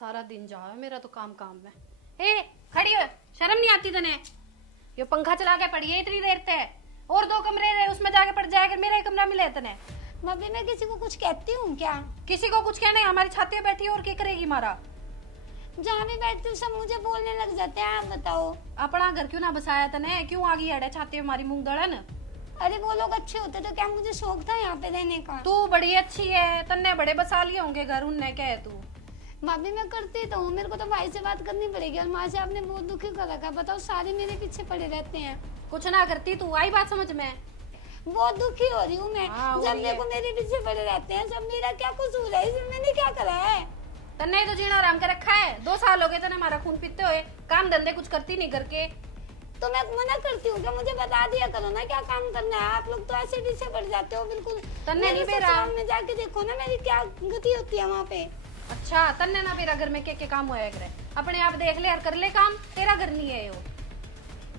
सारा दिन जाओ मेरा तो काम काम में। ए खड़ी हो, शर्म नहीं आती तने? ये पंखा चला के पड़ी है इतनी देर से, और 2 कमरे रहे उसमें जाके पड़ जाएगा, मेरा एक कमरा मिले तने। भाभी मैं किसी को कुछ कहती हूँ क्या? किसी को कुछ कहना है, हमारी छाती पे बैठी है और क्या करेगी हमारा? जहाँ भी बैठते सब मुझे बोलने लग जाते हैं। आप बताओ अपना घर क्यों ना बसाया तने? क्यों आ गई अड़े छाती पे हमारी मूंग दड़न? अरे वो लोग अच्छे होते तो क्या मुझे शौक था यहाँ पे रहने का। तू बड़ी अच्छी है, तन्ने बड़े बसा लिए होंगे घर, उनने क्या है तू? भाभी मैं करती तो हूँ, मेरे को तो भाई से बात करनी पड़ेगी और माँ से आपने बहुत दुखी कर रखा है। बताओ सारे मेरे पीछे पड़े रहते हैं। कुछ ना करती तू, आई बात समझ में? बहुत दुखी हो रही हूँ मैं। हाँ, हो जब रही है। देखो मेरे पीछे पड़े रहते हैं सब। मेरा क्या कसूर है इसमें? मैंने क्या करा है? तन्ने तो जीना आराम कर रखा है, 2 साल हो गए तने हमारा खून पीते हुए, काम धंधे कुछ करती नहीं करके। तो मैं मना करती हूँ क्या? मुझे बता दिया करो ना क्या काम करना है। आप लोग तो ऐसे पीछे पड़ जाते हो बिल्कुल। तन्ने नहीं बेरा। ससुराल में जाके देखो ना मेरी क्या गति होती है वहाँ पे। अच्छा तन्ने ना मेरा घर में के काम होया करे, अपने आप देख ले और कर ले काम, तेरा घर नहीं है वो।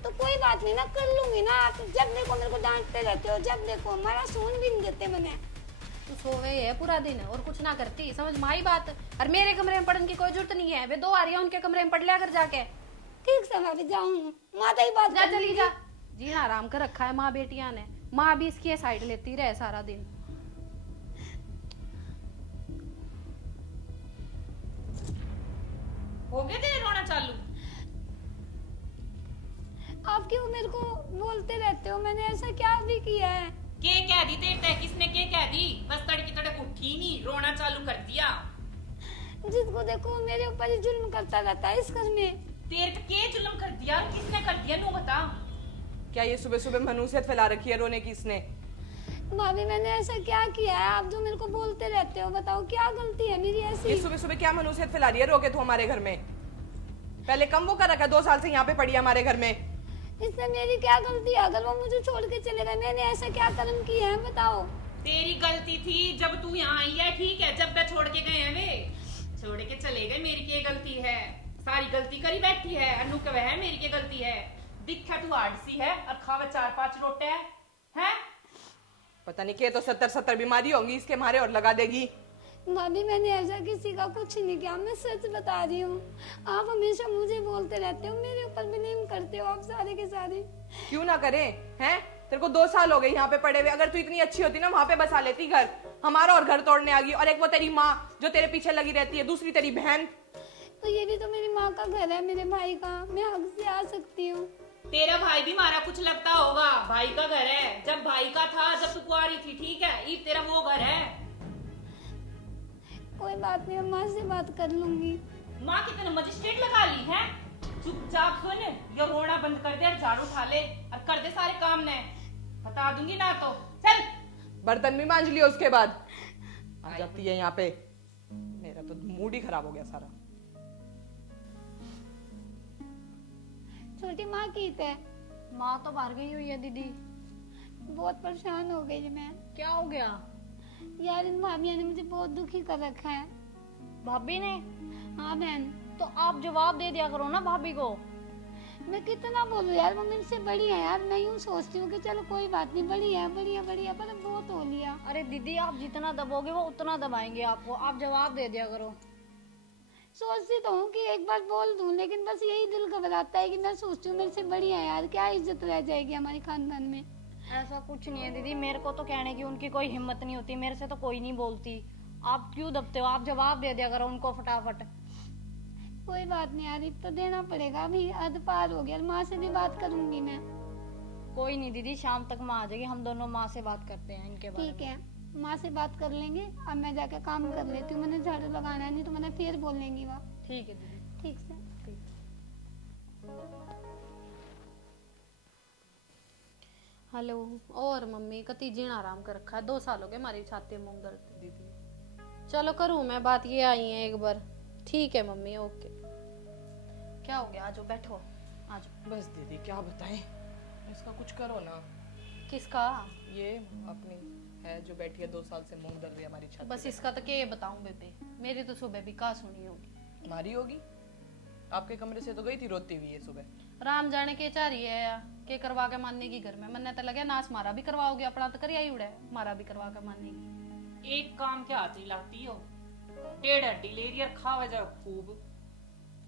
तो कोई बात नहीं ना, कर लूंगी ना। आप जब देखो मेरे को डांटते रहते हो, जब देखो हमारा सोन भी नहीं देते मैंने। तू सोवे है पूरा दिन और कुछ ना करती, समझ में आई बात? और मेरे कमरे में पड़ने की कोई जरूरत नहीं है, वे 2 आ रही है उनके कमरे में पड़ लिया कर जाके। ठीक से भाभी जाऊँ, माता ही बात जा कर चली लूंगी। जा, जीना आराम कर रखा है माँ बेटियां ने। माँ भी इसकी साइड लेती रहे सारा दिन। हो गए तेरे रोना चालू? आप क्यों मेरे को बोलते रहते हो? मैंने ऐसा क्या भी किया है? के कह दी तेरे तय? किसने के कह दी? बस तड़की तड़क उठी नहीं, रोना चालू कर दिया। जिसको देखो मेरे ऊपर ही जुल्म करता रहता है इस घर में। तेरे पे के जुल्म कर दिया और किसने कर दिया? नू बता। क्या ये सुबह सुबह मनुष्यत फैला रखी है रोने की इसने? भाभी मैंने ऐसा क्या किया है? आप जो मेरे को बोलते रहते हो, बताओ क्या गलती है मेरी ये ऐसी? सुबह सुबह क्या मनुष्यत फैला रही है रोके तू हमारे घर में? पहले कम वो कर रखा है, 2 साल से यहाँ पे पड़ी है हमारे घर में। इसमें मेरी क्या गलती है? अगर वो मुझे छोड़ के चले गए, मैंने ऐसा क्या कर्म किया है बताओ? तेरी गलती थी जब तू यहाँ आई है, ठीक है? जब वे छोड़ के गए हैं, वे छोड़ के चले गए, मेरी क्या गलती है? सारी गलती करी बैठी है अनु के, वह मेरी क्या गलती है? दिखा तू आड़सी है और खावे 4-5 रोटे हैं। पता नहीं के तो 70 बीमारी होंगी इसके मारे और लगा देगी। भाभी मैंने ऐसा किसी का कुछ नहीं किया, मैं सच बता रही हूँ। आप हमेशा मुझे बोलते रहते हो, मेरे ऊपर ब्लेम करते हो आप सारे के सारे। क्यों ना करे हैं? तेरे को 2 साल हो गए यहाँ पे पड़े हुए। अगर तू इतनी अच्छी होती ना वहां पे बसा लेती घर हमारा, और घर तोड़ने आ गई। और एक वो तेरी माँ जो तेरे पीछे लगी रहती है, दूसरी तेरी बहन। तो ये भी तो मेरी माँ का घर है, मेरे भाई का। मैं हक से आ सकती हूँ। तेरा भाई भी मारा कुछ लगता होगा, भाई का घर है। जब भाई का था, जब तू कुआरी थी, ठीक है? ये तेरा वो घर है। कोई बात नहीं, मैं माँ से बात कर लूंगी। माँ की तरह मजिस्ट्रेट लगा ली है? चुपचाप सुन, ये रोना बंद कर दे और झाड़ू उठा ले और कर दे सारे काम ने। बता दूंगी ना तो चल। बर्तन भी मांज लियो उसके बाद आ जाती है यहाँ पे। मेरा तो मूड ही खराब हो गया सारा। छोटी माँ की है। माँ तो बाहर गई हुई है दीदी। बहुत परेशान हो गई मैं। क्या हो गया? यार इन भाभिया ने मुझे बहुत दुखी कर रखा है। भाभी ने? हाँ बहन। तो आप जवाब दे दिया करो ना भाभी को। मैं कितना बोलूं यार, वो मेरे से बड़ी है यार। मैं यूँ सोचती हूँ कि चलो कोई बात नहीं, बड़ी है बढ़िया बढ़िया, पर बहुत हो लिया। अरे दीदी आप जितना दबोगे वो उतना दबाएंगे आपको, आप जवाब दे दिया करो। सोचती तो हूँ कि एक बार बोल दूं, लेकिन बस यही दिल घबराता है कि मैं सोचती हूँ मेरे से बड़ी है यार, क्या इज्जत रह जाएगी हमारे खानदान में। ऐसा कुछ नहीं है दीदी, मेरे को तो कहने की उनकी कोई हिम्मत नहीं होती, मेरे से तो कोई नहीं बोलती। आप क्यों दबते हो? आप जवाब दे दिया करो उनको फटाफट। कोई बात नहीं यार, तो देना पड़ेगा, अभी हद पार हो गया। माँ से भी बात करूंगी मैं। कोई नहीं दीदी, शाम तक माँ आ जाएगी, हम दोनों माँ से बात करते हैं इनके बारे में। ठीक है, माँ से बात कर लेंगे। अब मैं जाके काम कर लेती हूँ, मैंने झाड़ू लगाना है, नहीं तो मैंने फिर बोल लेंगी वहाँ। ठीक है दीदी। ठीक से। हेलो। और मम्मी कति जीना आराम कर रखा है, 2 साल हो गए हमारी छाती में मूंग दर्द। दीदी चलो करूँ मैं बात, ये आई है एक बार। ठीक है मम्मी, ओके। क्या हो गया? आजो बैठो, आजो। बस दीदी क्या बताएं, इसका कुछ करो ना। किसका? ये अपनी है जो बैठी है 2 साल से मूंग दर्द है हमारी छाती बस पे। इसका तो क्या बताऊं बेबे, मेरी तो सुबह भी कहा सुनी होगी। हमारी होगी? आपके कमरे से तो गई थी रोती हुई है सुबह। राम जाने के चाह रही है या के करवा के मानने की घर में। मन्ने तो लगे नाश मारा भी करवाओगे, अपना तो करिया ही उड़ा है, मारा भी करवा के मानने की। एक काम क्या चिल्लाती हो? टेढ़ हड्डी लेरियर खावा जाओ खूब।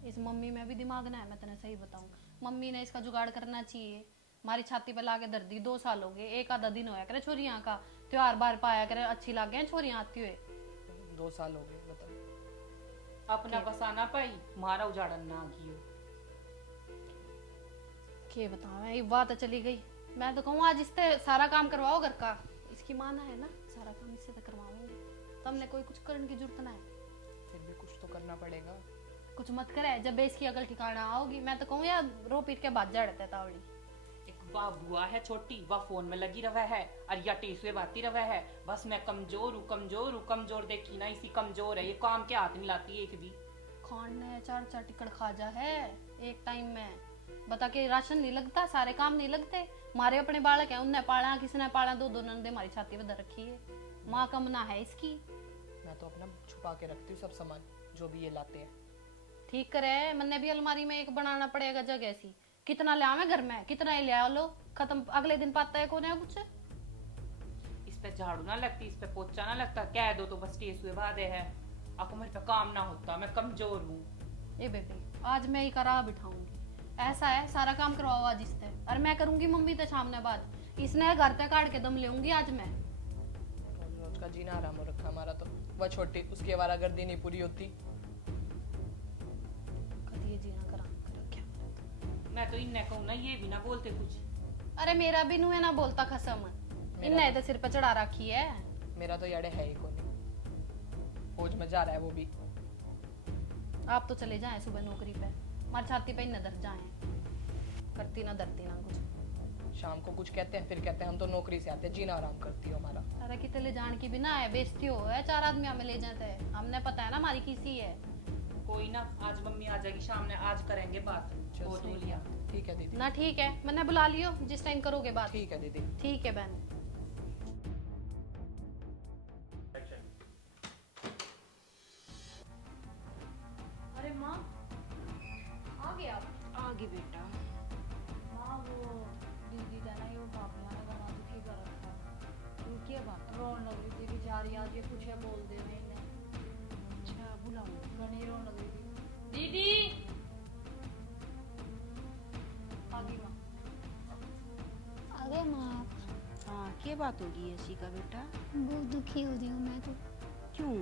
इस मम्मी में भी दिमाग ना है, मैं तेने सही बताऊं। मम्मी ने इसका जुगाड़ करना चाहिए। हमारी छाती पे लाके दर्द दी, 2 साल हो गए, एक आधा दिन होया करे छोरियां का त्योहार बार पाया करे, अच्छी लग गए छोरियां आती हुए। 2 साल हो गए बता। अपना बसाना पाई, मारा उजाड़न ना गियो। के बताओ, ये बात तो चली गई। मैं तो कहूँ आज इससे सारा काम करवाओ घर का। इसकी माना है ना, सारा काम इससे तो करवाओगे। तो हमने कोई कुछ करने की जरूरत ना है। फिर भी कुछ तो करना पड़ेगा। कुछ मत करे, जब इसकी अकल ठिकाना आओगी मैं तो कहूँ यार रो पीट के बात जड़ते तावड़ी। एक बुआ है छोटी, वह फोन में लगी रहा है और या टेसुए बाती रहा है। बस मैं कमजोर हूँ, कमजोर हूँ, कमजोर देखी ना, इसी कमजोर है ये, काम के हाथ नहीं लाती एक भी। खान ने 4 टिकट खाजा है एक टाइम में। बता के राशन नहीं लगता, सारे काम नहीं लगते। मारे अपने बालक है, उनने पाला, किसने पाला, 2 नंदे हमारी छाती पे धर रखी है। माँ कमना है इसकी। मैं तो अपना छुपा के रखती हूँ सब सामान जो भी ये लाते हैं। ठीक करे, मैंने भी अलमारी में एक बनाना पड़ेगा जगह ऐसी। कितना ले आवे घर में, कितना ही ले आओ लो, खत्म अगले दिन पाता है कौन है कुछ। इस पे झाड़ू ना लगती, इस पे पोछा ना लगता, कह दो तो बस टेसुए बाधे है। आपको मेरे पे काम ना होता, मैं कमजोर हूँ। ए बेबे, आज मैं ही करा बिठाऊंगी। ऐसा है, सारा काम करवाओ आज इससे, और मैं करूंगी मम्मी ते सामने बात। इसने घर तक काट के दम लेऊंगी आज मैं। रोज रोज का जीना आराम हो रखा हमारा तो। वह छोटी, उसकी आवारागर्दी नहीं पूरी होती। कभी ये जीना कराम कर रखा। मैं तो इन्हें कहूँ ना, ये भी ना बोलते कुछ। अरे मेरा भी नुए ना बोलता खसम, इन्ने तो सिर पे चढ़ा रखी है। मेरा तो यारे है ही कोनी। फौज में जा रहा है वो भी। आप तो चले जाएं सुबह नौकरी पे, हमारी छाती पे ही न धर जाएं। करती ना धरती ना कुछ। शाम को कुछ कहते हैं, फिर कहते हैं हम तो नौकरी से आते हैं, जीना आराम करती हो हमारा। अरे कितने ले जान की बिना है, बेइज्जती हो है, 4 आदमी हमें ले जाते हैं। हमने पता है ना हमारी किसी है। कोई ना, आज मम्मी आ जाएगी शाम ने, आज करेंगे बात। चल, बहुत सही बोलिया। ठीक है दीदी। ना ठीक है, मैंने बुला लियो जिस टाइम करोगे बात। ठीक है दीदी। ठीक है बहन। अरे माँ आ गए आप? आगे बेटा। माँ वो दीदी का ना ये भाभियाँ ने गला दुखी कर रखा। क्यों क्या बात? रोन लग रही थी बेचारी, आज ये कुछ है बोल दे रहे इन्हें। अच्छा बुलाऊं? घनी रोन लग रही थी। दीदी आ गई माँ। आ गए माँ आप? हाँ क्या बात होगी ऐसी का बेटा? बहुत दुखी हो रही हूँ मैं तो। क्यों?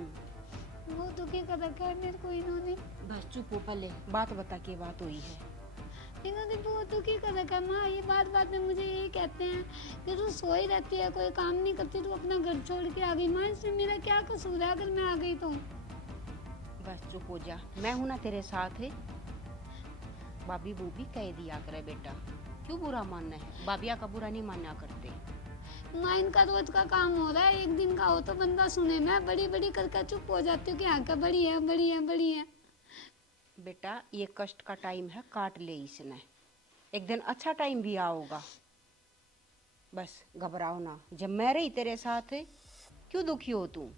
बहुत दुखी कर रखा है मेरे को इन्होंने। बस चुप हो, पहले बात बता के बात हुई है। इन्होंने बहुत दुखी कर रखा है माँ। ये बात बात में मुझे ये कहते हैं कि तू सोई रहती है, कोई काम नहीं करती, तू अपना घर छोड़ के आ गई। माँ इसमें मेरा क्या कसूर है अगर मैं आ गई तो? बस चुप हो जा, मैं हूं ना तेरे साथ है। भाभी बूबी कह दिया करे बेटा, क्यों बुरा मानना है? भाभिया का बुरा नहीं मानना करते। माँ इनका रोज का काम हो रहा है, एक दिन का हो तो बंदा सुने। मैं बड़ी बड़ी करके चुप हो जाती हूँ कि हाँ का बड़ी है, बड़ी है, बड़ी है। बेटा ये कष्ट का टाइम है, काट ले इसने। एक दिन अच्छा टाइम भी आओगा। बस घबराओ ना, जब मैं रही तेरे साथ है, क्यों दुखी हो तू?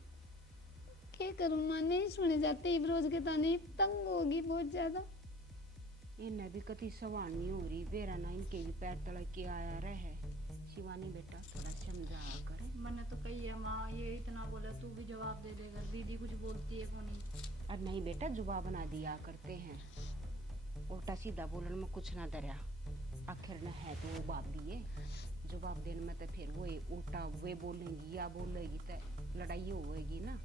क्या करूँ माँ, नहीं सुने जाते रोज के ताने, तंग होगी बहुत ज्यादा। इन्हें भी कति सवाल नहीं हो रही, बेरा ना इनके भी पैर तलक के आया रहे। शिवानी बेटा थोड़ा समझा करे। मैंने तो कही है माँ, ये इतना बोले तू भी जवाब दे देगा। दीदी कुछ बोलती है कोनी। और नहीं बेटा जुबा बना दिया करते हैं, उल्टा सीधा बोलने में कुछ ना डरा। आखिर न है तो वो बाप भी है, जवाब देने में तो फिर वो उल्टा वे बोलेंगी या बोलेगी तो लड़ाई होगी ना।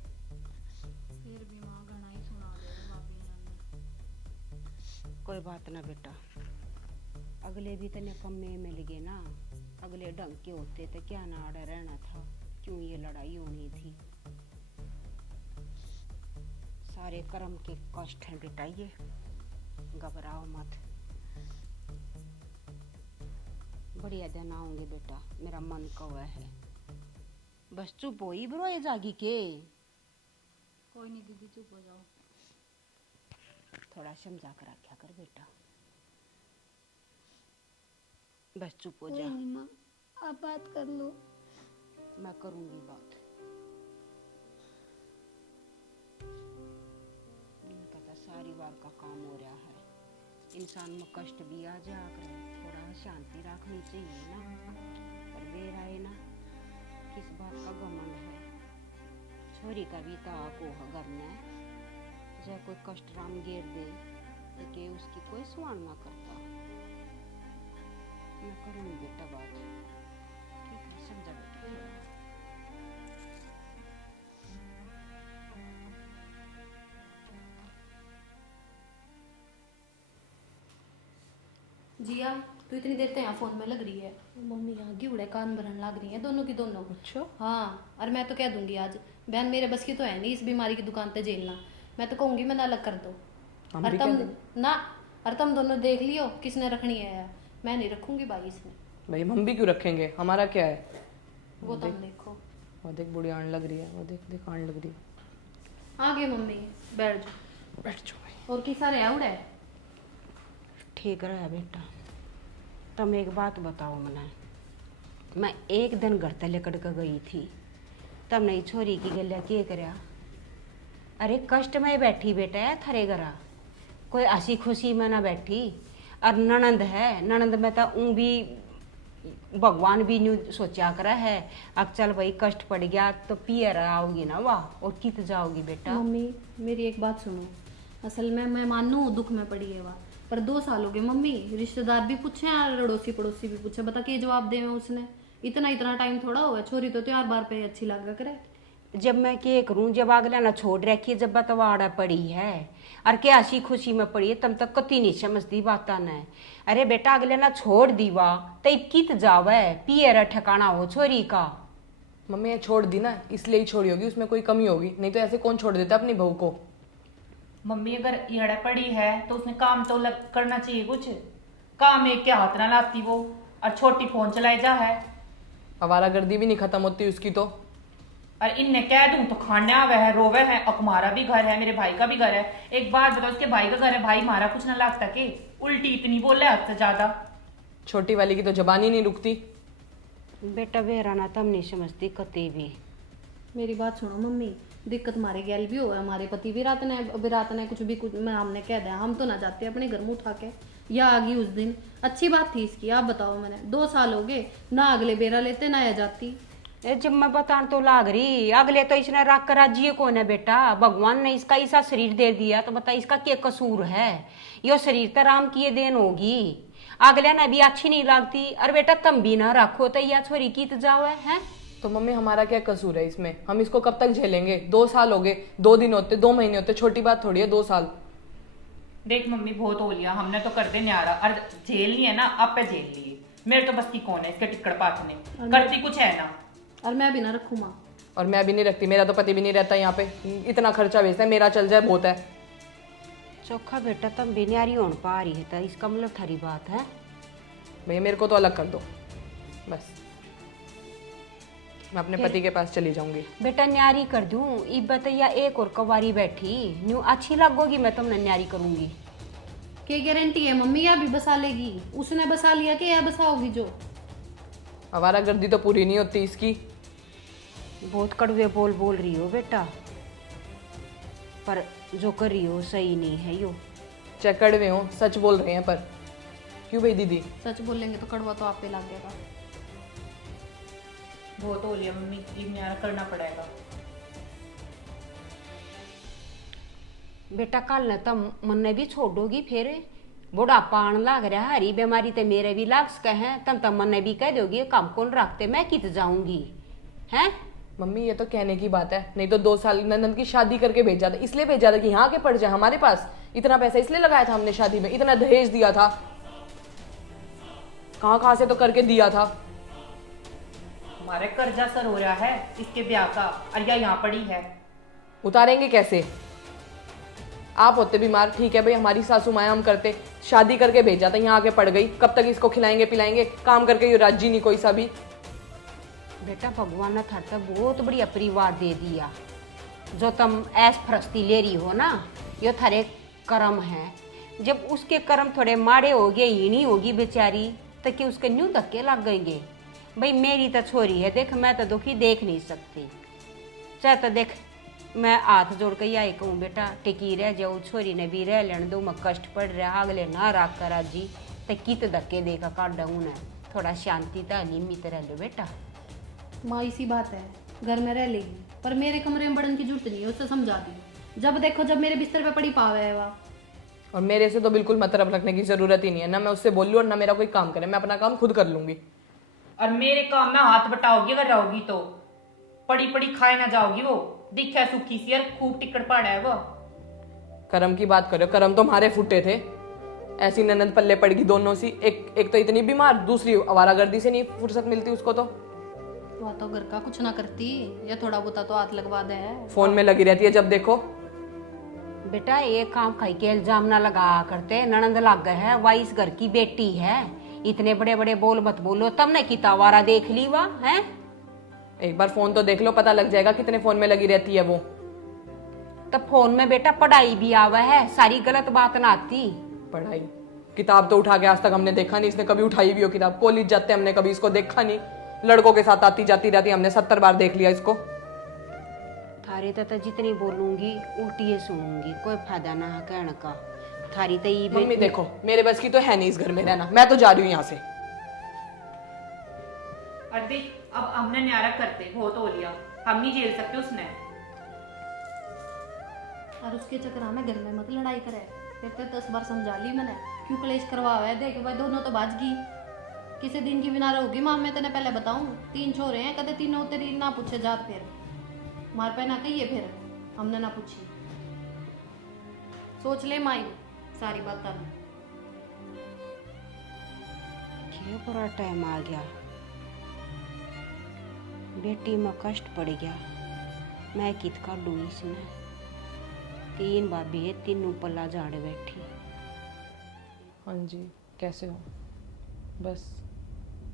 फिर भी माँ घना ही सुना दे भाभी ने। कोई बात ना बेटा, अगले भी तने कम में मिल गए ना। अगले ढंग के होते तो क्या ना आड़ा रहना था, क्यों ये लड़ाई होनी थी। सारे कर्म के कष्ट हैं बेटा, ये घबराओ मत। बढ़िया दिन आऊंगे बेटा, मेरा मन कौवा है। बस चुप हो ही ब्रो जागी के। कोई नहीं दीदी चुप हो जाओ। थोड़ा समझा कर रखा कर बेटा, बस चुप हो जा। कोई नहीं माँ, आप बात कर लो। मैं करूंगी बात। इनका तो सारी बार का काम हो रहा है। इंसान में कष्ट भी आ जा कर थोड़ा शांति रखनी चाहिए ना। पर बेर आए ना, किस बात का घमंड है। छोरी का भी तो आको घर में चाहे कोई कष्ट राम घेर दे तो के उसकी कोई सुहान ना करता। मैं करूँगी बेटा बात, ठीक है, समझा बेटा। जिया तू इतनी देर तो यहाँ फोन में लग रही है, मम्मी यहाँ गिवड़े कान भरन लग रही है दोनों की दोनों। अच्छा हाँ, और मैं तो कह दूंगी आज बहन मेरे बस की तो है नहीं इस बीमारी की दुकान पे झेलना। मैं तो कहूंगी मैं ना अलग कर दो। हम और भी तुम कह दें। ना, और तुम दोनों देख लियो किसने रखनी है यार, मैं नहीं रखूंगी भाई इसने। भाई हम भी क्यों रखेंगे, हमारा क्या है। वो तुम देखो। वो देख बुढ़ी आने लग रही है, वो देख देख आने लग रही है। आगे मम्मी बैठ जाओ। बैठ जाओ भाई। और किसा रहा उड़े? ठीक रहा बेटा। तुम एक बात बताओ मना, मैं एक दिन घर तले लेकर के गई थी, तब नहीं छोरी की गलिया के करया। अरे कष्ट में बैठी बेटा है थारे घरा, कोई हंसी खुशी में ना बैठी। और ननंद है, ननंद में तो ऊँ भी भगवान भी न्यू सोचा करा है। अब चल भाई कष्ट पड़ गया तो पियर आओगी ना वाह, और कित जाओगी बेटा। मम्मी मेरी एक बात सुनो, असल में मैं मानू दुख में पड़ी है वह, पर 2 साल हो गए मम्मी, रिश्तेदार भी पूछे और अड़ोसी पड़ोसी भी पूछे, बता के जवाब दे उसने। इतना टाइम थोड़ा हुआ, छोरी तो त्योहार बार पे अच्छी लगा करे। जब मैं के करूं, जब अगला ना छोड़ रखी है, जब बतवाड़ा पड़ी है और क्या हंसी खुशी में पड़ी है, तब तक कति नहीं समझती बात न। अरे बेटा अगले ना छोड़ दीवा तो कित जावे, पियर ठिकाना हो छोरी का। मम्मी ये छोड़ दी ना, इसलिए ही छोड़ी होगी, उसमें कोई कमी होगी, नहीं तो ऐसे कौन छोड़ देता अपनी बहू को। मम्मी अगर येड़ा पड़ी है तो उसने काम तो करना चाहिए कुछ, काम एक के हाथ ना लाती वो, और छोटी फोन चलाए जा है। आवारागर्दी भी नहीं खत्म होती उसकी तो। और इनने कह दूं तो खाने आवे है, रोवे है, अब हमारा भी घर है, मेरे भाई का भी घर है। एक बात बताओ, उसके भाई का घर है, भाई हमारा कुछ ना लगता के? उल्टी इतनी बोले हद से ज्यादा। छोटी वाली की तो जबान ही नहीं रुकती। बेटा बेराना तम नहीं समझती कति भी। मेरी बात सुनो मम्मी, दिक्कत हमारे गैल भी हो है, हमारे पति भी रात ने कुछ भी कुछ मैं हमने कह दिया, हम तो ना जाते अपने घर में उठा के। या आ गई उस दिन, अच्छी बात थी इसकी। आप बताओ, मैंने 2 साल हो गए ना अगले बेरा लेते ना या जाती। ए जब मैं बतान तो लाग रही, अगले तो इसने राग करा जिए कौन है बेटा, भगवान ने इसका ऐसा शरीर दे दिया तो बता इसका क्या कसूर है। यो शरीर तो राम की ये देन होगी, अगले ने भी अच्छी नहीं लगती। और बेटा तुम भी ना रखो तो या छोरी की तो जाओ है। तो मम्मी हमारा क्या कसूर है इसमें, हम इसको कब तक झेलेंगे। 2 साल हो गए, 2 दिन होते 2 महीने होते, छोटी बात थोड़ी है 2 साल। देख मम्मी बहुत हो लिया, हमने तो कर दे न्यारा, और झेलनी है ना आप पे झेल लिए। मेरे तो बस की कौन है इसके टिक्कड़ पाथने, करती कुछ है ना। और मैं भी ना रखूँ माँ। और मैं भी नहीं रखती, मेरा तो पति भी नहीं रहता यहाँ पे, इतना खर्चा भेजता है, मेरा चल जाए बहुत है। चोखा बेटा तुम भी न्यारी होने पा रही है तो इसका मतलब थारी बात है। भैया मेरे को तो अलग कर दो बस, मैं अपने पति के पास चली जाऊंगी। बेटा न्यारी कर दूं, ई बताइया एक और कवारी बैठी न्यू अच्छी लगोगी, मैं तुमने न्यारी करूंगी। क्या गारंटी है मम्मी या भी बसा लेगी? उसने बसा लिया कि या बसाओगी जो? आवारागर्दी तो पूरी नहीं होती इसकी। बहुत कड़वे बोल रही हो बेटा, पर जो कर रही हो सही नहीं है यो। चाहे कड़वे हो, सच बोल रहे हैं। पर क्यों भाई दीदी? सच बोलेंगे तो कड़वा तो आप पे लग जाएगा। बहुत हो लिया मम्मी, ये न्यारा करना पड़ेगा। बेटा कल न तुम मन भी छोड़ोगी, फिर बुढ़ापा आने लग रहा है, हरी बीमारी तो मेरे भी लाग सके हैं, तुम मन भी कह दोगी काम कौन रखते, मैं कित जाऊंगी हैं। मम्मी ये तो कहने की बात है, नहीं तो 2 साल नंदन की शादी करके भेजा था, इसलिए भेजा था कि यहाँ के पड़ जाए हमारे पास। इतना पैसा इसलिए लगाया था हमने शादी में, इतना दहेज दिया था, कहाँ से तो करके दिया था। हमारे कर्जा सर हो रहा है इसके ब्याह का, और या यहाँ पड़ी है। उतारेंगे कैसे? आप होते बीमार, ठीक है भाई, हमारी सासू माया हम करते, शादी करके भेजा था, यहाँ आके पड़ गई, कब तक इसको खिलाएंगे पिलाएंगे, काम करके ये राजी नहीं कोई सा भी। बेटा भगवान ने थार तक बहुत बढ़िया परिवार दे दिया, जो तुम ऐस फरस्ती ले रही हो ना, यो थारे कर्म है। जब उसके कर्म थोड़े माड़े हो गए, ही नहीं होगी बेचारी, तो कि उसके न्यू धक्के लग गएंगे। भाई मेरी तो छोरी है, देख मैं तो दुखी देख नहीं सकती, चाहे तो देख मैं हाथ जोड़ के यही कहूँ बेटा टिकी रह जाओ, छोरी ने भी रह लेने दो, मैं कष्ट पड़ रहा अगले ना राख करा जी, तो कित धक्के देगा काट न, थोड़ा शांति तो निमित रह लो बेटा। माँ इसी बात है, घर में रह लेगी, पर मेरे कमरे में बढ़न की जरूरत नहीं है, उससे समझा दी। जब देखो जब मेरे बिस्तर पे पड़ी पावे है वह। और मेरे से तो बिल्कुल मतलब रखने की जरूरत ही नहीं है, ना मैं उससे बोल लूँ और ना मेरा कोई काम करे, मैं अपना काम खुद कर लूंगी। और मेरे काम में हाथ बटाओगी अगर रहोगी तो, पड़ी पड़ी खाए ना जाओगी वो, दिखा सूखी सी और खूब टिकट पड़ा है वो। कर्म की बात करो, कर्म तो हमारे फूटे थे, ऐसी ननद पल्ले पड़गी दोनों सी, एक तो इतनी बीमार, दूसरी आवारागर्दी से नहीं फुर्सत मिलती उसको। तो वह तो घर का कुछ ना करती, ये थोड़ा बहुत तो हाथ लगवा दे है। फोन में लगी रहती है जब देखो। बेटा एक काम खाई के इल्जाम ना लगा करते, ननद लग गए है, वह इस घर की बेटी है, इतने बड़े बड़े बोल मत बोलो, तब ने किता वारा देख ली वा है। एक बार फोन तो देख लो, पता लग जाएगा कितने फोन में लगी रहती है वो। तब फोन में बेटा पढ़ाई भी आवा है, सारी गलत बात ना आती। पढ़ाई किताब तो उठा के आज तक हमने देखा नहीं, इसने कभी उठाई भी हो किताब। कॉलेज जाते हमने कभी इसको देखा नहीं, लड़कों के साथ आती जाती रहती, हमने 70 बार देख लिया इसको। थारी तो जितनी बोलूंगी उल्टी सुनूंगी, कोई फायदा ना है कहने का। थारी तो ये मम्मी देखो मेरे बस की तो है नहीं इस घर में रहना, मैं तो जा रही हूँ यहाँ से। और देख अब हमने न्यारा करते बहुत हो लिया, हम नहीं झेल सकते उसने। और उसके चक्कर में घर में मत लड़ाई करे, फिर 10 बार समझा ली मैंने, क्यों क्लेश करवावा है। देख भाई दोनों तो बाज गई, किसी दिन की बिना रहोगी माँ, मैं तेने पहले बताऊं 3 छोरे हैं, कदे तीनों तेरी ना पूछे जात, फिर मार पे ना कहिए, फिर हमने ना पूछी। सोच ले माई सारी बात में। क्या बुरा टाइम आ गया, बेटी में कष्ट पड़ गया, मैं कित का डू इसने। 3 भाभी है, तीनों पल्ला झाड़ बैठी। हाँ जी कैसे हो? बस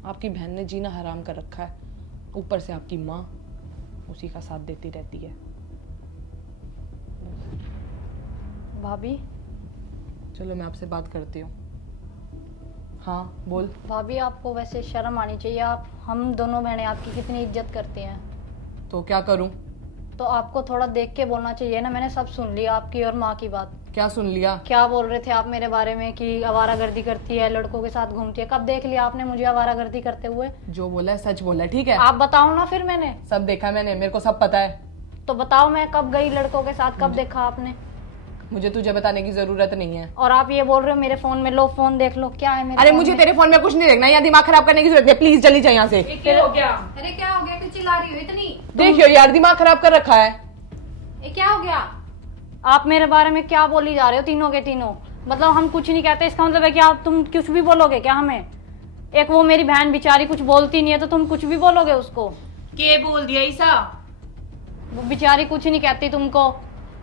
आपकी बहन ने जीना हराम कर रखा है, ऊपर से आपकी माँ उसी का साथ देती रहती है। भाभी चलो मैं आपसे बात करती हूँ। हाँ बोल। भाभी आपको वैसे शर्म आनी चाहिए, आप हम दोनों बहनें आपकी कितनी इज्जत करती हैं, तो क्या करूँ? तो आपको थोड़ा देख के बोलना चाहिए ना। मैंने सब सुन लिया आपकी और माँ की बात। क्या सुन लिया? क्या बोल रहे थे आप मेरे बारे में कि आवारागर्दी करती है, लड़कों के साथ घूमती है। कब देख लिया आपने मुझे आवारागर्दी करते हुए? जो बोला है सच बोला है, ठीक है? आप बताओ ना फिर। मैंने सब देखा, मैंने, मेरे को सब पता है। तो बताओ मैं कब गई लड़कों के साथ, कब देखा आपने? मुझे तुझे बताने की जरूरत नहीं है। और आप ये बोल रहे हो मेरे फोन में, लो फोन देख लो, क्या है मेरे अरे फोन मुझे में? तेरे फोन में कुछ नहीं देखना, यहाँ दिमाग खराब करने की जरूरत है, प्लीज चली जाए यहाँ से। ये क्या हो गया? अरे क्या हो गया, क्यों चिल्ला रही हो इतनी? देखियो यार दिमाग खराब कर रखा है। ये क्या हो गया? आप मेरे बारे में क्या बोली जा रहे हो तीनों के तीनों? मतलब हम कुछ नहीं कहते, इसका मतलब है कि आप तुम कुछ भी बोलोगे क्या हमें? एक वो मेरी बहन बेचारी कुछ बोलती नहीं है तो तुम कुछ भी बोलोगे उसको? के बोल दिया ईसा? वो बेचारी कुछ नहीं कहती तुमको,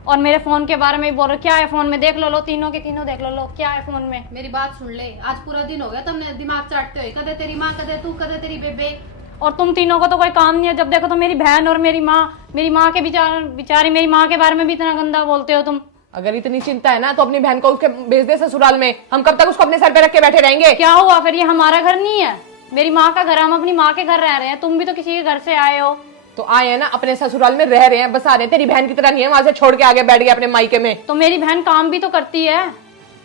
और मेरे फोन के बारे में भी बोल रहे हो। क्या है फोन में? देख लो तीनों के तीनों देख लो क्या है फोन में। मेरी बात सुन ले, आज पूरा दिन हो गया तुमने दिमाग चाटते हुए, कदे तेरी माँ, कदे तू, कदे तेरी बेबे। और तुम तीनों को तो कोई काम नहीं है, जब देखो तो मेरी बहन और मेरी माँ के बेचारी मेरी माँ के बारे में भी इतना गंदा बोलते हो तुम। अगर इतनी चिंता है ना तो अपनी बहन को उसके भेज दे ससुराल में, हम कब तक उसको अपने सर पे रख के बैठे रहेंगे? क्या हुआ फिर? ये हमारा घर नहीं है, मेरी माँ का घर है, हम अपनी माँ के घर रह रहे हैं। तुम भी तो किसी के घर से आए हो। तो आए हैं ना, अपने ससुराल में रह रहे हैं, बस आ रहे हैं। तेरी बहन की तरह नहीं है वहां से छोड़ के आगे बैठ गए अपने मायके में। तो मेरी बहन काम भी तो करती है।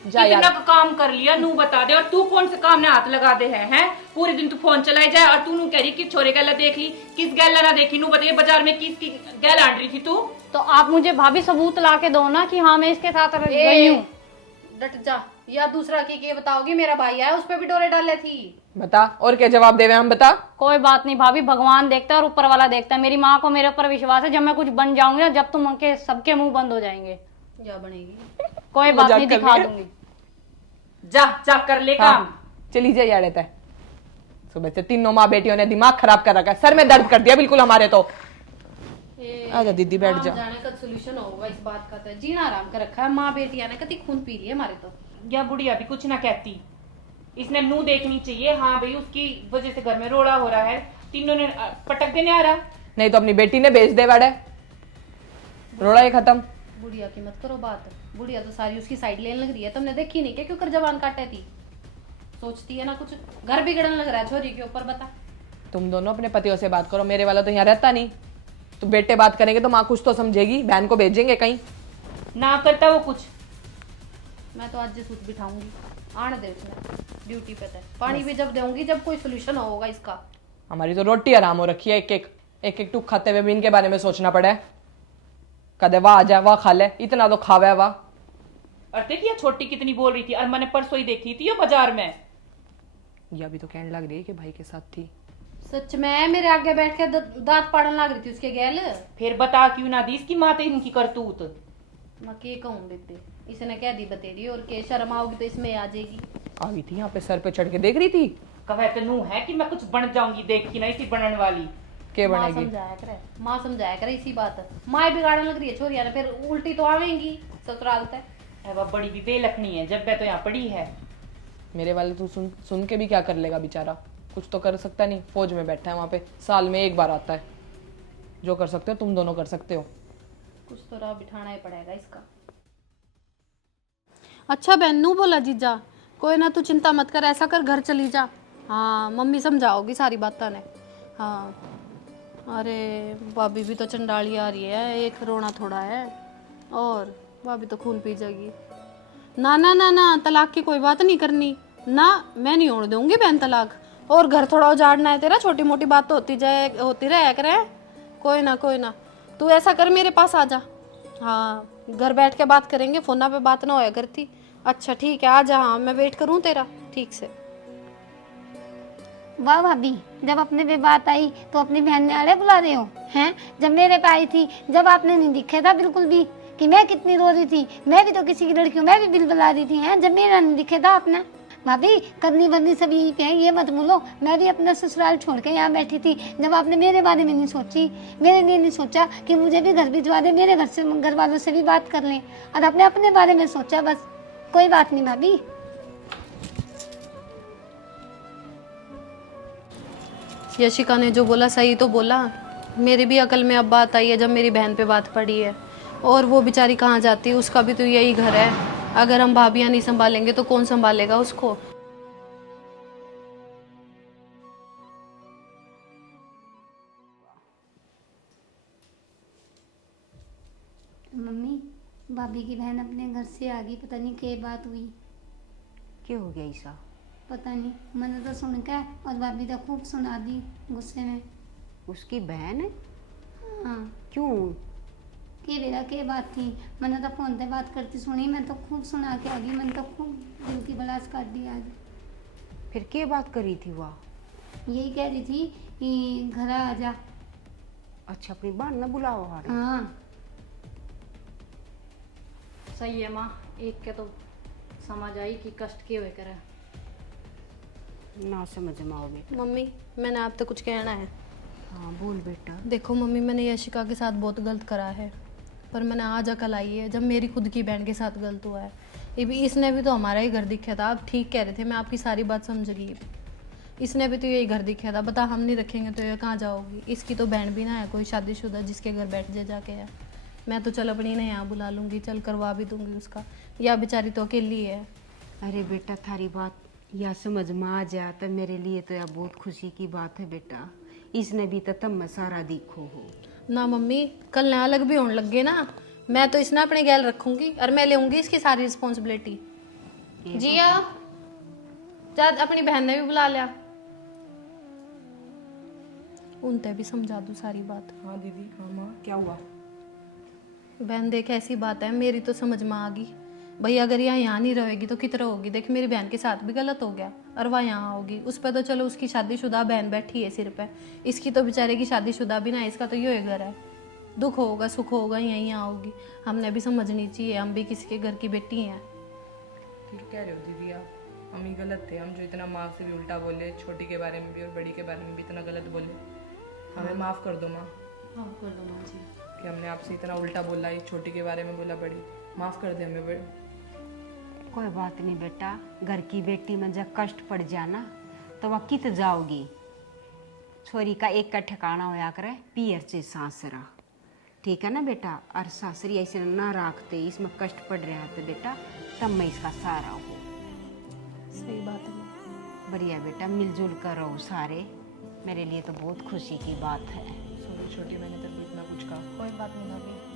जा यार। इतना काम कर लिया, नू बता दे। और तू कौन से काम ने हाथ लगा दे हैं? पूरे दिन तू फोन चलाए जाए और तू नू कह रही कि छोरे गैला देख ली, किस गैला ना देखी? नू बताइए बाजार में किसकी गैला आंट रही थी तू? तो आप मुझे भाभी सबूत ला के दो ना कि हाँ मैं इसके साथ गई हूँ। डट जा, या दूसरा की बताओगी? मेरा भाई है, उस पे भी डोरे डाले थी। बता और क्या जवाब देवे हम, बता। कोई बात नहीं भाभी, भगवान देखता है और ऊपर वाला देखता है। मेरी माँ को मेरे ऊपर विश्वास है, जब मैं कुछ बन जाऊंगी ना, जब तुम के सबके मुंह बंद हो जाएंगे। क्या बनेगी? कोई बात मजाक नहीं, कर दिखा रही है। दूंगी। जा जा कर ले काम। हाँ, चली जाए यार। रहता है सुबह से तीनों माँ बेटियों ने दिमाग खराब कर रखा है, सर में दर्द कर दिया बिल्कुल हमारे। तो आजा दीदी बैठ जा। जाने का सोल्यूशन होगा इस बात का, तो जीना आराम कर रखा है। माँ बेटियां ने कति खून पी लिया हमारे तो। या बुढ़िया भी कुछ ना कहती, इसने नू देखनी चाहिए। हाँ भाई उसकी वजह से घर में रोड़ा हो रहा है, तीनों ने पटक देने आ रहा। नहीं तो अपनी बेटी ने बेच दे बड़े, रोड़ा ये खत्म। बुढ़िया की मत करो बात, बुढ़िया तो सारी उसकी साइड लेने लग रही है। तुमने देखी नहीं क्या क्यों कर जबान काटे थी? सोचती है ना कुछ, घर बिगड़ने लग रहा है छोरी के ऊपर। बता, तुम दोनों अपने पतियों से बात करो, मेरे वाला तो यहाँ रहता नहीं। तो बेटे बात करेंगे तो माँ कुछ तो समझेगी, बहन को भेजेंगे कहीं। ना करता वो कुछ। मैं तो आज जे सूत बिठाऊंगी, आने दे उसने ड्यूटी पे था। पानी भी जब दूंगी जब कोई सोल्यूशन होगा इसका। हमारी तो रोटी आराम हो रखी है, एक एक टुक खाते हुए भी इनके बारे में सोचना पड़ा है। कदे वाह आ जा वाह खा ले, इतना तो खावे वाह। और देखिए छोटी कितनी बोल रही थी, और मैंने परसों ही देखी थी वो बाजार में। ये अभी तो कहने लग रही है कि भाई के साथ थी। सच में मेरे आगे बैठ के दांत पाड़न लग रही थी उसके गैल। फिर बता क्यों ना दी इसकी माँ तो इनकी करतूत। मैं के कहूँ बेटे, इसने कह दी बतेरी, और के शर्म आओगी तो इसमें आ जाएगी। आ गई थी यहाँ पे सर पे चढ़ के देख रही थी। कहे तो नू है कि मैं कुछ बन जाऊंगी, देखी ना इसी बनने वाली। के माँ बनेगी? समझाया करे, माँ समझाया करे इसी बात। माँ बिगाड़ने लग रही है छोरिया ने, फिर उल्टी तो आवेंगी ससुराल तक। वह बड़ी भी बेलखनी है, जब वह तो यहाँ पड़ी है। मेरे वाले तो सुन सुन के भी क्या कर लेगा बेचारा, कुछ तो कर सकता नहीं। फौज में बैठा है वहां पे, साल में एक बार आता है। जो कर सकते हो तुम दोनों कर सकते हो। कुछ तो राह बिठाना ही पड़ेगा इसका। अच्छा बहनू बोला जीजा, कोई ना तू चिंता मत कर, ऐसा कर घर चली जा। हाँ मम्मी समझाओगी सारी बातें ने। हाँ अरे भाभी भी तो चंडाली आ रही है, एक रोना थोड़ा है, और भाभी तो खून पी जाएगी। ना ना ना ना, तलाक की कोई बात नहीं करनी ना, मैं नहीं होने दूंगी बहन तलाक। और घर थोड़ा उजाड़ना है तेरा, छोटी मोटी बात तो होती रहे करे। कोई ना, तू ऐसा कर मेरे पास आ जा। हाँ घर बैठ के बात करेंगे, फोना पे बात ना होया करती। अच्छा ठीक है आ जा, हाँ मैं वेट करूँ तेरा ठीक से। वाह भाभी, जब अपने पे बात आई तो अपनी बहन ने आड़े बुला रहे हो हैं। जब मेरे पे आई थी, जब आपने नहीं दिखे था बिल्कुल भी कि मैं कितनी रो रही थी, मैं भी तो किसी की लड़की हूँ, मैं भी बिल बुला रही थी हैं, जब मेरा नहीं दिखे था आपने। भाभी करनी बंदी सब यही पे है, ये मत बोलो। मैं भी अपना ससुराल छोड़ के यहाँ बैठी थी, जब आपने मेरे बारे में नहीं सोची, मेरे लिए नहीं सोचा कि मुझे भी घर भिजवा दे, मेरे घर वालों से भी बात कर लें, और अपने अपने बारे में सोचा बस। कोई बात नहीं भाभी। यशिका ने जो बोला सही तो बोला, मेरी भी अकल में अब बात आई है जब मेरी बहन पे बात पड़ी है। और वो बेचारी कहाँ जाती है, उसका भी तो यही घर है। अगर हम भाभियाँ नहीं संभालेंगे तो कौन संभालेगा उसको। मम्मी, भाभी की बहन अपने घर से आ गई, पता नहीं क्या बात हुई। क्या हो गया ऐसा? पता नहीं, मैंने तो सुन के और भाभी तो खूब सुना दी गुस्से में। उसकी बहन है? हाँ क्यों? के बेरा के बात थी, मैंने तो फोन पे बात करती सुनी, मैं तो खूब सुना के आ गई, मैंने तो खूब दिल की बलास काट दी आज। फिर क्या बात करी थी वह? यही कह रही थी कि घर आ जा। अच्छा अपनी बहन न बुलाओ हारे। हाँ सही है माँ, एक के तो समझ आई कि कष्ट के हुए करे। ना समझ में आओगे। मम्मी मैंने आप तो कुछ कहना है। हाँ बोल बेटा। देखो मम्मी, मैंने यशिका के साथ बहुत गलत करा है, पर मैंने आज अकल आई है जब मेरी खुद की बहन के साथ गलत हुआ है। ये भी इसने भी तो हमारा ही घर दिखा था, आप ठीक कह रहे थे, मैं आपकी सारी बात समझ गई। इसने भी तो यही घर दिखा था, बता हम नहीं रखेंगे तो ये कहाँ जाओगी। इसकी तो बहन भी ना है कोई शादीशुदा जिसके घर बैठ जाके है। मैं तो चल अपनी ने यहाँ बुला लूँगी, चल करवा भी दूँगी उसका, या बेचारी तो अकेली है। अरे बेटा थारी बात या समझ में आ जा तो मेरे लिए तो यह बहुत खुशी की बात है बेटा। इसने भी तो तब में सारा देखो हो ना मम्मी, कल ना अलग भी होने लग गए ना, मैं तो इसने अपने गैल रखूंगी और मैं लेऊंगी इसकी सारी रिस्पॉन्सिबिलिटी। जिया जा, अपनी बहन ने भी बुला लिया, उनते भी समझा दूँ सारी बात। हाँ दीदी। हाँ माँ क्या हुआ? बहन देख ऐसी बात है, मेरी तो समझ में आ गई भाई, अगर यहाँ नहीं रहेगी तो कितना होगी। देख मेरी बहन के साथ भी गलत हो गया और वह यहाँ होगी, उस पर तो चलो उसकी शादीशुदा बहन बैठी है सिर पे, इसकी तो बेचारे की शादीशुदा भी ना है, इसका तो ये घर है, दुख होगा सुख होगा यहीं आओगी। हमने भी समझनी चाहिए, हम भी किसी के घर की बेटी हैं। ठीक कह रहे हो दीदी आप, हम ही गलत थे। हम जो इतना माँ से भी उल्टा बोले, छोटी के बारे में भी और बड़ी के बारे में भी इतना गलत बोले, हमें माफ़ कर दो माँ। हाँ कर लो माँ जी। कि हमने आपसे इतना उल्टा बोला, ही छोटी के बारे में बोला बड़ी, माफ़ कर दे हमें बड़ी। कोई बात नहीं बेटा, घर की बेटी में जब कष्ट पड़ जाना तो वह कित जाओगी। छोरी का एक का ठिकाना होया करे पियर से सासरा, ठीक है ना बेटा। और सासरी ऐसे ना रखते, इसमें कष्ट पड़ रहा है तो बेटा तब मैं इसका सहारा हो। सही बात है। बढ़िया बेटा, मिलजुल कर रहो सारे, मेरे लिए तो बहुत खुशी की बात है। सॉरी छोटी, मैंने तेरे को इतना कुछ कहा। कोई बात नहीं भाभी।